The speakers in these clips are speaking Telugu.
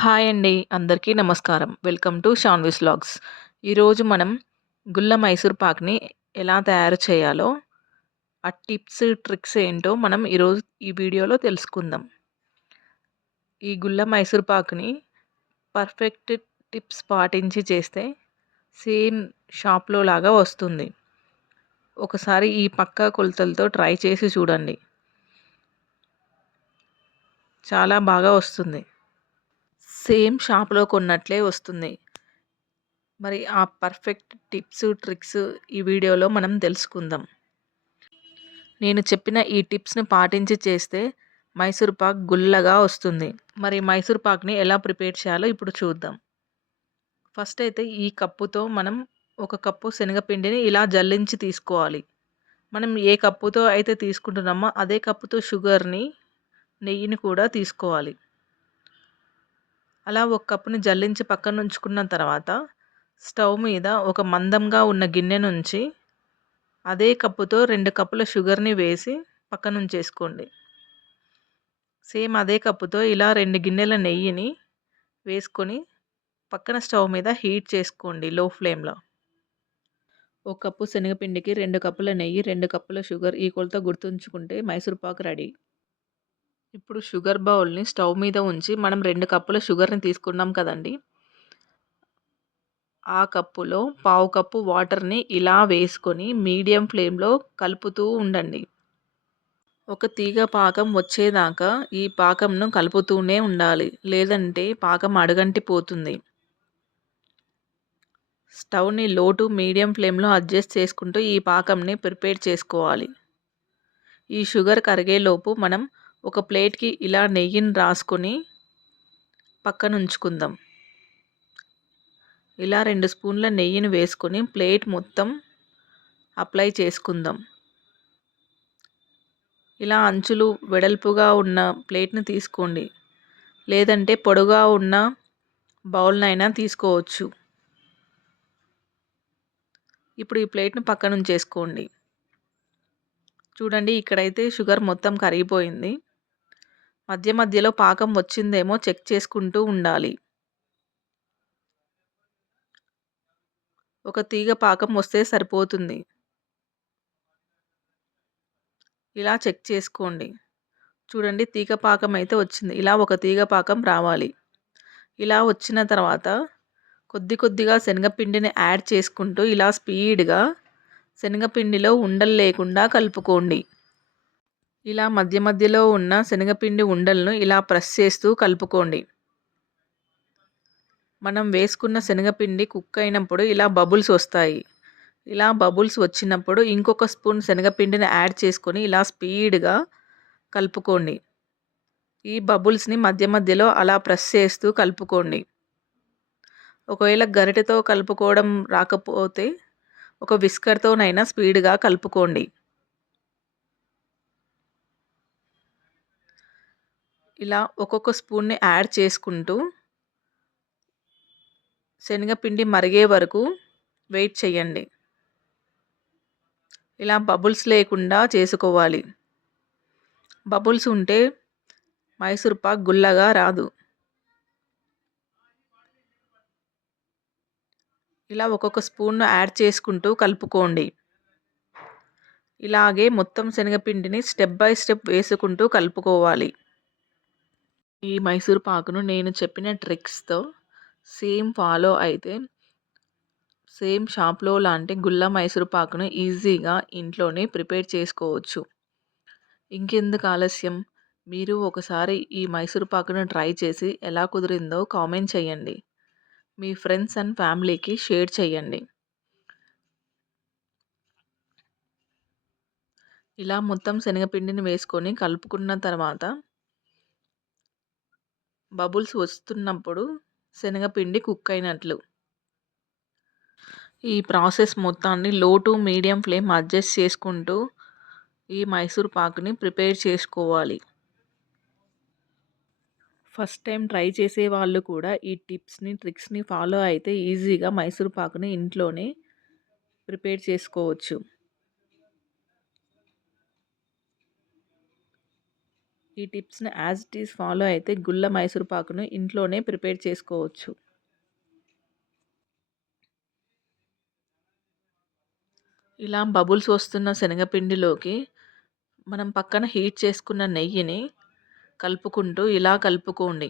హాయ్ అండి. అందరికీ నమస్కారం. Welcome to Shanvi's vlogs. ఈరోజు మనం గుల్ల మైసూర్ పాక్‌ని ఎలా తయారు చేయాలో, ఆ టిప్స్, ట్రిక్స్ ఏంటో మనం ఈరోజు ఈ వీడియోలో తెలుసుకుందాం. ఈ గుల్ల మైసూర్ పాక్‌ని పర్ఫెక్ట్ టిప్స్ పాటించి చేస్తే సేమ్ షాప్‌లో లాగా వస్తుంది. ఒకసారి ఈ పక్కా కొలతలతో ట్రై చేసి చూడండి. చాలా బాగా వస్తుంది. సేమ్ షాప్‌లో కొన్నట్లే వస్తుంది. మరి ఆ పర్ఫెక్ట్ టిప్స్, ట్రిక్స్ ఈ వీడియోలో మనం తెలుసుకుందాం. నేను చెప్పిన ఈ టిప్స్‌ని పాటించి చేస్తే మైసూర్ పాక్ గుల్లగా వస్తుంది. మరి మైసూర్ పాక్‌ని ఎలా ప్రిపేర్ చేయాలో ఇప్పుడు చూద్దాం. ఫస్ట్ అయితే ఈ కప్పుతో మనం ఒక కప్పు శనగపిండిని ఇలా జల్లించి తీసుకోవాలి. మనం ఏ కప్పుతో అయితే తీసుకుంటున్నామో అదే కప్పుతో షుగర్‌ని, నెయ్యిని కూడా తీసుకోవాలి. అలా ఒక కప్పుని జల్లించి పక్కన ఉంచుకున్న తర్వాత స్టవ్ మీద ఒక మందంగా ఉన్న గిన్నె నుంచి అదే కప్పుతో 2 కప్పుల షుగర్‌ని వేసి పక్కనుంచేసుకోండి. సేమ్ అదే కప్పుతో ఇలా 2 గిన్నెల నెయ్యిని వేసుకొని పక్కన స్టవ్ మీద హీట్ చేసుకోండి లో ఫ్లేమ్‌లో. ఒక కప్పు శనగపిండికి 2 కప్పుల నెయ్యి, 2 కప్పుల షుగర్ ఈ కొలత గుర్తుంచుకుంటే మైసూర్ పాక్ రెడీ. ఇప్పుడు షుగర్ బౌల్‌ని స్టవ్ మీద ఉంచి మనం 2 కప్పుల షుగర్‌ని తీసుకున్నాం కదండీ! ఆ కప్పులో పావు కప్పు వాటర్‌ని ఇలా వేసుకొని మీడియం ఫ్లేమ్‌లో కలుపుతూ ఉండండి. ఒక తీగ పాకం వచ్చేదాకా ఈ పాకంను కలుపుతూనే ఉండాలి. లేదంటే పాకం అడుగంటిపోతుంది. స్టవ్‌ని లో టు మీడియం ఫ్లేమ్‌లో అడ్జస్ట్ చేసుకుంటూ ఈ పాకంని ప్రిపేర్ చేసుకోవాలి. ఈ షుగర్ కరిగేలోపు మనం ఒక ప్లేట్‌కి ఇలా నెయ్యిని రాసుకొని పక్కనుంచుకుందాం. ఇలా 2 స్పూన్ల నెయ్యిని వేసుకొని ప్లేట్ మొత్తం అప్లై చేసుకుందాం. ఇలా అంచులు వెడల్పుగా ఉన్న ప్లేట్‌ని తీసుకోండి. లేదంటే పొడుగా ఉన్న బౌల్‌నైనా తీసుకోవచ్చు. ఇప్పుడు ఈ ప్లేట్‌ని పక్కనుంచేసుకోండి. చూడండి ఇక్కడైతే షుగర్ మొత్తం కరిగిపోయింది. మధ్య మధ్యలో పాకం వచ్చిందేమో చెక్ చేసుకుంటూ ఉండాలి. ఒక తీగ పాకం వస్తే సరిపోతుంది. ఇలా చెక్ చేసుకోండి. చూడండి తీగ పాకం అయితే వచ్చింది. ఇలా ఒక తీగ పాకం రావాలి. ఇలా వచ్చిన తర్వాత కొద్ది కొద్దిగా శనగపిండిని యాడ్ చేసుకుంటూ ఇలా స్పీడ్‌గా శనగపిండిలో ఉండలు లేకుండా కలుపుకోండి. ఇలా మధ్య మధ్యలో ఉన్న శనగపిండి ఉండలను ఇలా ప్రెస్ చేస్తూ కలుపుకోండి. మనం వేసుకున్న శనగపిండి కుక్ అయినప్పుడు ఇలా బబుల్స్ వస్తాయి. ఇలా బబుల్స్ వచ్చినప్పుడు ఇంకొక స్పూన్ శనగపిండిని యాడ్ చేసుకొని ఇలా స్పీడ్‌గా కలుపుకోండి. ఈ బబుల్స్‌ని మధ్య మధ్యలో అలా ప్రెస్ చేస్తూ కలుపుకోండి. ఒకవేళ గరిటెతో కలుపుకోవడం రాకపోతే ఒక విస్కర్‌తోనైనా స్పీడ్‌గా కలుపుకోండి. ఇలా ఒక్కొక్క స్పూన్‌ని యాడ్ చేసుకుంటూ శనగపిండి మరిగే వరకు వెయిట్ చేయండి. ఇలా బబుల్స్ లేకుండా చేసుకోవాలి. బబుల్స్ ఉంటే మైసూర్ పాక్ గుల్లగా రాదు. ఇలా ఒక్కొక్క స్పూన్ యాడ్ చేసుకుంటూ కలుపుకోండి. ఇలాగే మొత్తం శనగపిండిని స్టెప్ బై స్టెప్ వేసుకుంటూ కలుపుకోవాలి. ఈ మైసూర్ పాకును నేను చెప్పిన ట్రిక్స్‌తో సేమ్ ఫాలో అయితే సేమ్ షాప్‌లో లాంటి గుల్ల మైసూర్ పాకును ఈజీగా ఇంట్లోనే ప్రిపేర్ చేసుకోవచ్చు. ఇంకెందుకు ఆలస్యం? మీరు ఒకసారి ఈ మైసూర్ పాకును ట్రై చేసి ఎలా కుదిరిందో కామెంట్ చేయండి. మీ ఫ్రెండ్స్ అండ్ ఫ్యామిలీకి షేర్ చేయండి. ఇలా మొత్తం శనగపిండిని వేసుకొని కలుపుకున్న తర్వాత బబుల్స్ వస్తున్నప్పుడు శనగపిండి కుక్ అయినట్లు. ఈ ప్రాసెస్ మొత్తాన్ని లో టు మీడియం ఫ్లేమ్ అడ్జస్ట్ చేసుకుంటూ ఈ మైసూర్ పాకుని ప్రిపేర్ చేసుకోవాలి. ఫస్ట్ టైం ట్రై చేసే వాళ్ళు కూడా ఈ టిప్స్‌ని, ట్రిక్స్‌ని ఫాలో అయితే ఈజీగా మైసూర్ పాకుని ఇంట్లోనే ప్రిపేర్ చేసుకోవచ్చు. ఈ టిప్స్‌ని యాజ్ ఇట్ ఈజ్ ఫాలో అయితే గుల్ల మైసూర్ పాకును ఇంట్లోనే ప్రిపేర్ చేసుకోవచ్చు. ఇలా బబుల్స్ వస్తున్న శనగపిండిలోకి మనం పక్కన హీట్ చేసుకున్న నెయ్యిని కలుపుకుంటూ ఇలా కలుపుకోండి.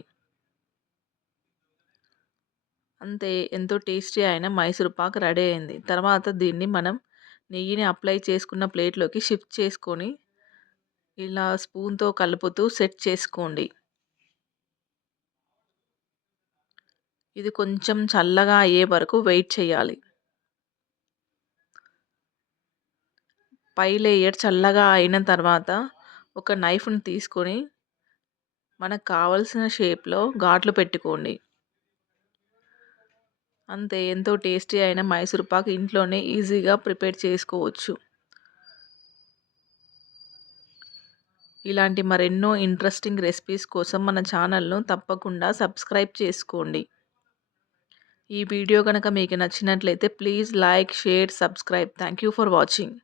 అంతే, ఎంతో టేస్టీ అయిన మైసూర్ పాక్ రెడీ అయింది. తర్వాత దీన్ని మనం నెయ్యిని అప్లై చేసుకున్న ప్లేట్‌లోకి షిఫ్ట్ చేసుకొని ఇలా స్పూన్‌తో కలుపుతూ సెట్ చేసుకోండి. ఇది కొంచెం చల్లగా అయ్యే వరకు వెయిట్ చేయాలి. పై లేయర్ చల్లగా అయిన తర్వాత ఒక నైఫ్‌ని తీసుకొని మనకు కావాల్సిన షేప్‌లో ఘాట్లు పెట్టుకోండి. అంతే, ఎంతో టేస్టీ అయిన మైసూర్ పాక్ ఇంట్లోనే ఈజీగా ప్రిపేర్ చేసుకోవచ్చు. ఇలాంటి మరెన్నో ఇంట్రెస్టింగ్ రెసిపీస్ కోసం మన ఛానల్‌ను తప్పకుండా సబ్స్క్రైబ్ చేసుకోండి. ఈ వీడియో గనక మీకు నచ్చినట్లయితే please like, share, subscribe. Thank you for watching.